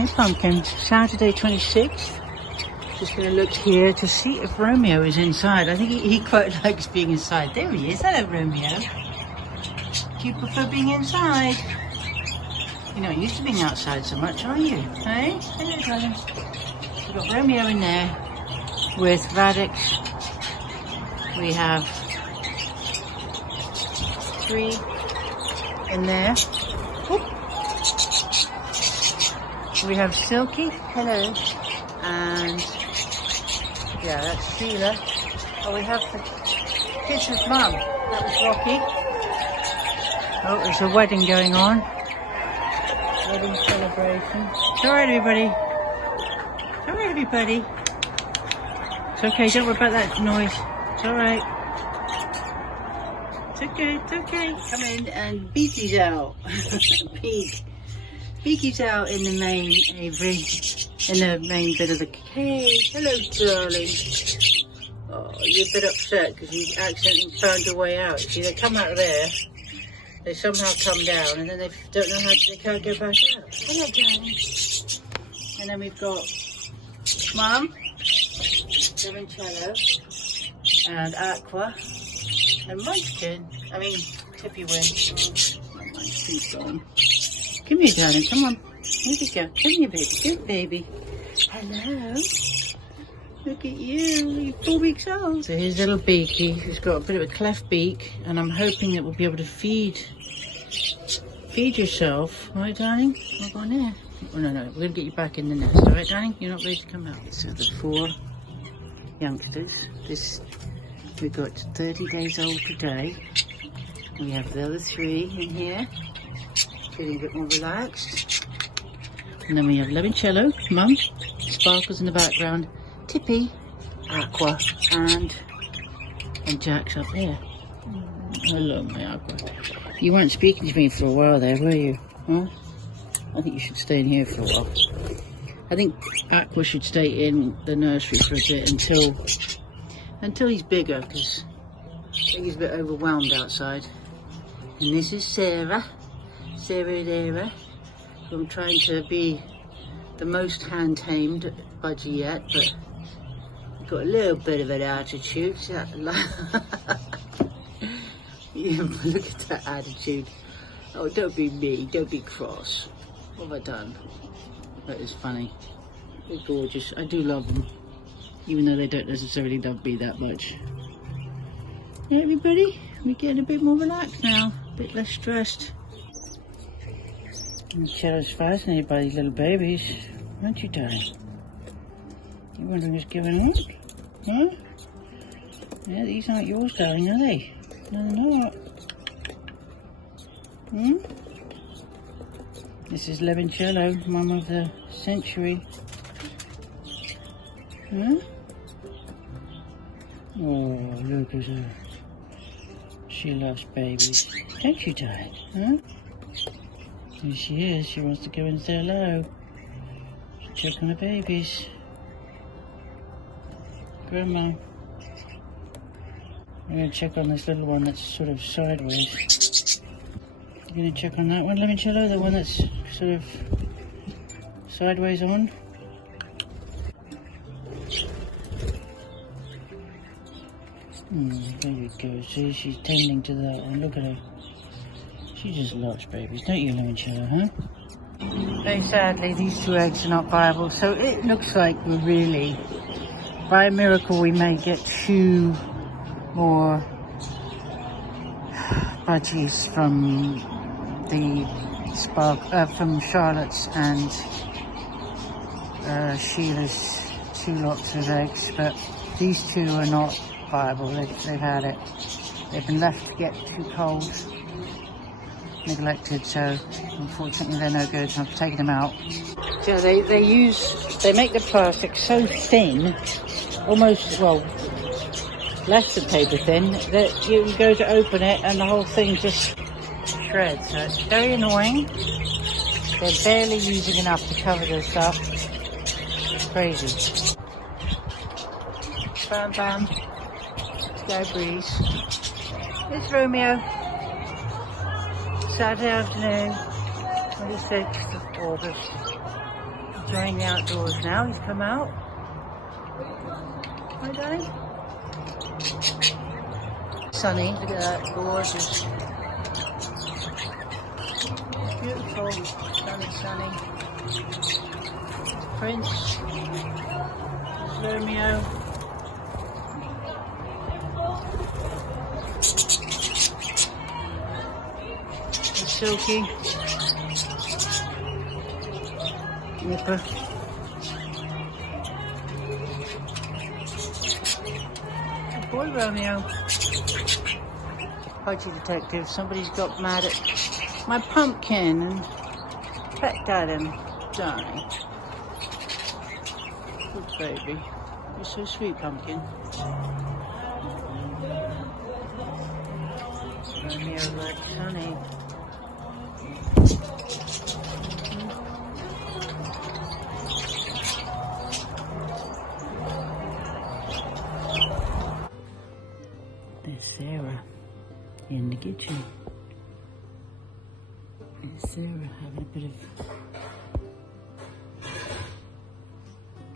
Hey Pumpkin, Saturday 26th. Just going to look here to see if Romeo is inside. I think he quite likes being inside. There he is. Hello, Romeo. Do you prefer being inside? You're not used to being outside so much, are you? Hey? Hello, darling. We've got Romeo in there with Radix. We have 3 in there. Whoop. We have Silky, hello, and yeah, that's Sheila. Oh, we have the kids' mum. That was Rocky. Oh, there's a wedding going on. Wedding celebration. It's alright, everybody. It's alright, everybody. It's okay, don't worry about that noise. It's alright. It's okay, it's okay. Come in and Beaky's out. Beaky's out in the main, Avery. In the main bit of the cage. Hello, darling. Oh, you're a bit upset because you accidentally found your way out. See, they come out of there. They somehow come down and then they don't know how they can't go back out. Hello, darling. And then we've got Mum, Limoncello, and Aqua, and Munchkin. I mean, Tippy Win. Oh, Munchkin's gone. Come here, darling. Come on. Here we go. Come here, baby. Good baby. Hello. Look at you. You're 4 weeks old. So here's little Beaky, who's got a bit of a cleft beak, and I'm hoping that we'll be able to feed yourself. All right, darling? We'll go in there. Oh, no. We're going to get you back in the nest. All right, darling? You're not ready to come out. So the 4 youngsters. We've got 30 days old today. We have the other 3 in here. Feeling a bit more relaxed. And then we have Limoncello, Mum, Sparkles in the background, Tippy, Aqua, and Jack's up there. Hello, my Aqua. You weren't speaking to me for a while there, were you? Huh? I think you should stay in here for a while. I think Aqua should stay in the nursery for a bit until he's bigger, because I think he's a bit overwhelmed outside. And this is Sarah. Sarah, I'm trying to be the most hand-tamed budgie yet, but I've got a little bit of an attitude. Yeah, look at that attitude. Oh, don't be me, don't be cross. What have I done? That is funny. They're gorgeous. I do love them, even though they don't necessarily love me that much. Yeah, everybody, we're getting a bit more relaxed now, a bit less stressed. And Cello's fascinated by these little babies, aren't you, darling? You wondering what's going on? Huh? Yeah, these aren't yours, darling, are they? No, they're not. Hmm? This is Limoncello, mum of the century. Huh? Oh, look at her. She loves babies. Don't you, darling? Huh? Here she is. She wants to go and say hello. Check on the babies. Grandma. We're going to check on this little one that's sort of sideways. You're going to check on that one, Limoncello? The one that's sort of sideways on? There you go. See, she's tending to that one. Look at her. She just loves babies, don't you, Limoncello, huh? Very sadly, these 2 eggs are not viable, so it looks like we're really, by a miracle, we may get 2 more budgies from the from Charlotte's and Sheila's 2 lots of eggs, but these 2 are not viable. They've had it. They've been left to get too cold. Neglected, so unfortunately they're no good, so I've taken them out. So they make the plastic so thin, almost, well, less than paper thin, that you go to open it and the whole thing just shreds. So it's very annoying. They're barely using enough to cover their stuff. It's crazy. Bam bam. Sky breeze. It's Romeo. Saturday afternoon, 26th of August. enjoying the outdoors now. He's come out. Hi, Danny. Sunny, look at that, gorgeous. Beautiful, sunny. Prince, Romeo. Silky. Nipper. Good boy, Romeo. Pudgy detective, somebody's got mad at my pumpkin and pecked at him. Darling. Good baby. You're so sweet, pumpkin. Romeo likes honey. There's Sarah in the kitchen. There's Sarah having a bit of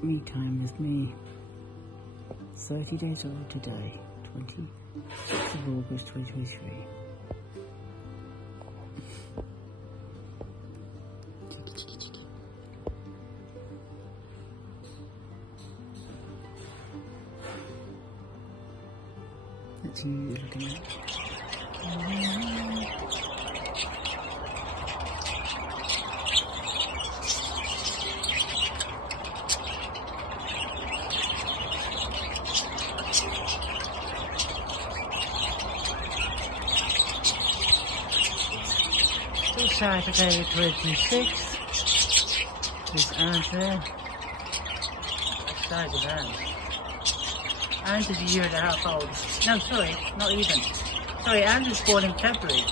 me time with me. 30 days old today, 26th of August 2023. That's you looking at. Still Saturday the 26th. There's Anne there. Excited Anne. Anne's is a year and a half old. No, sorry, not even. Sorry, Anne was born in February. See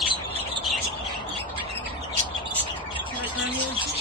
what time it is?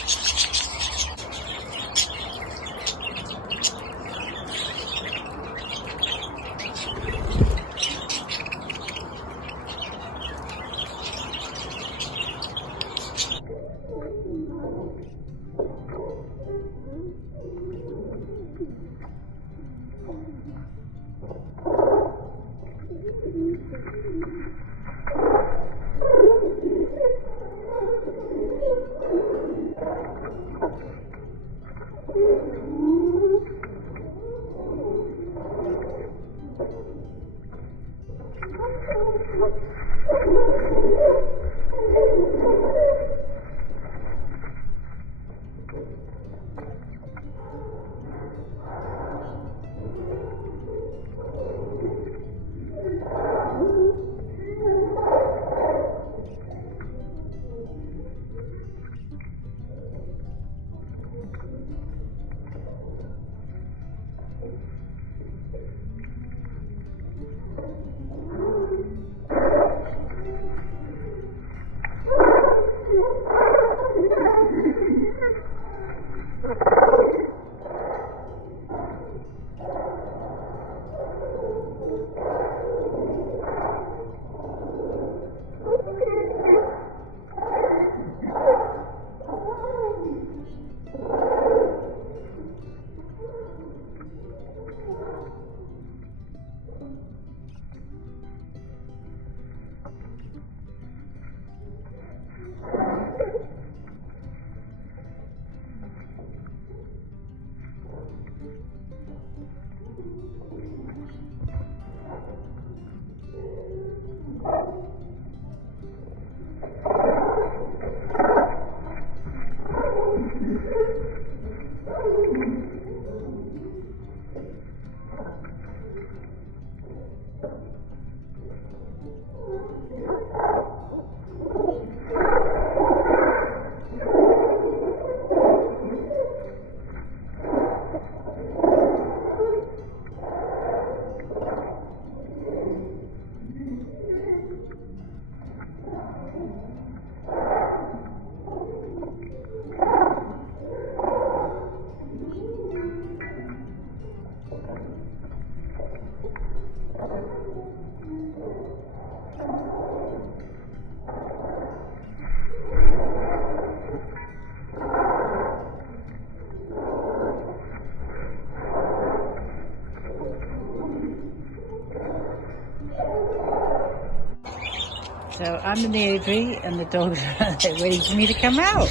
So I'm in the aviary and the dogs are waiting for me to come out.